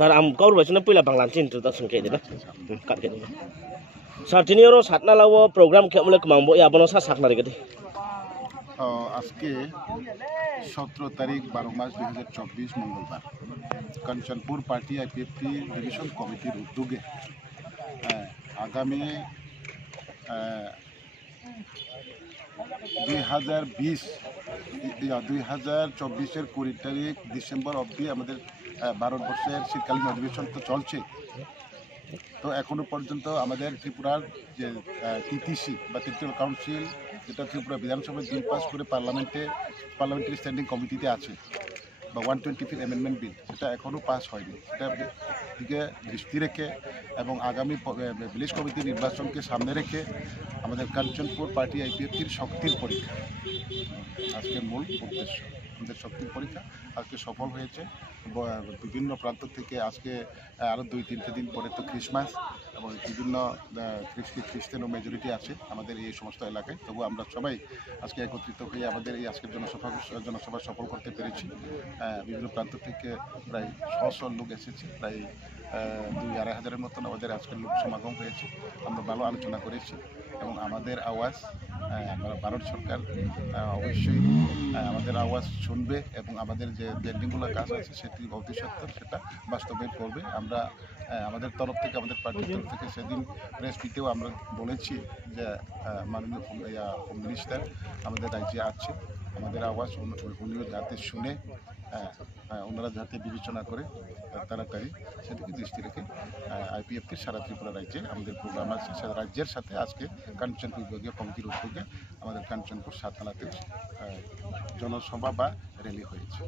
Sar am kau ruas na pila banglan cin tu tak sengke deh, kat gitu. Sar sini oro saat na lawo program kayak mulai kemambo ya abono sa sak nari gitu. আজকে 17 তারিখ 12 মাস 2024 মঙ্গলবার Kanchanpur party IPFT division কমিটির উদ্যোগে আগামী 2024-এর 20 তারিখ December অবধি আমাদের ভারতবর্ষের শীতকালীন অধিবেশন তো চলছে। তো এখনো পর্যন্ত আমাদের ত্রিপুরার যে টিটিসি বা টেরিটোরিয়াল কাউন্সিল, যেটা ত্রিপুরা বিধানসভায় বিল পাস করে পার্লামেন্টারি স্ট্যান্ডিং কমিটিতে আছে, বা 125 অ্যামেন্ডমেন্ট বিল, সেটা এখনও পাস হয়নি। সেটা দিকে দৃষ্টি রেখে এবং আগামী ভিলেজ কমিটি নির্বাচনকে সামনে রেখে আমাদের কাঞ্চনপুর পার্টি আইপিএফটির শক্তির পরীক্ষা আজকের মূল উদ্দেশ্য। আমাদের শক্তির পরীক্ষা আজকে সফল হয়েছে। বিভিন্ন প্রান্ত থেকে আজকে আরও 2-3 দিন পরে তো ক্রিসমাস, এবং বিভিন্ন খ্রিস্টান মেজরিটি আছে আমাদের এই সমস্ত এলাকায়। তবু আমরা সবাই আজকে একত্রিত হয়ে আমাদের এই আজকের জনসভা সফল করতে পেরেছি। বিভিন্ন প্রান্ত থেকে প্রায় 100 লোক এসেছে, প্রায় 2-2.5 হাজারের মতন আমাদের আজকের লোক সমাগম হয়েছে। আমরা ভালো আলোচনা করেছি এবং আমাদের আওয়াজ ভারত সরকার অবশ্যই আমাদের আওয়াজ শুনবে এবং আমাদের যে পেন্ডিংগুলো কাজ আছে সেটি অতি সত্ত্বর সেটা বাস্তবায়ন করবে। আমরা আমাদের তরফ থেকে, আমাদের পার্টির তরফ থেকে সেদিন প্রেস মিটেও আমরা বলেছি যে মাননীয় হোম মিনিস্টার আমাদের রাজ্যে আছে, আমাদের আওয়াজ উনিও যাতে শুনে ওনারা যাতে বিবেচনা করে তাড়াতাড়ি সেদিকে দৃষ্টি রেখে আইপিএফটির সারা ত্রিপুরা রাজ্যে আমাদের প্রোগ্রাম আছে। সারা রাজ্যের সাথে আজকে কাঞ্চনপুর বিভাগীয় কমিটির উদ্যোগে আমাদের কাঞ্চনপুর সাততলাতে জনসভা বা র্যালি হয়েছে।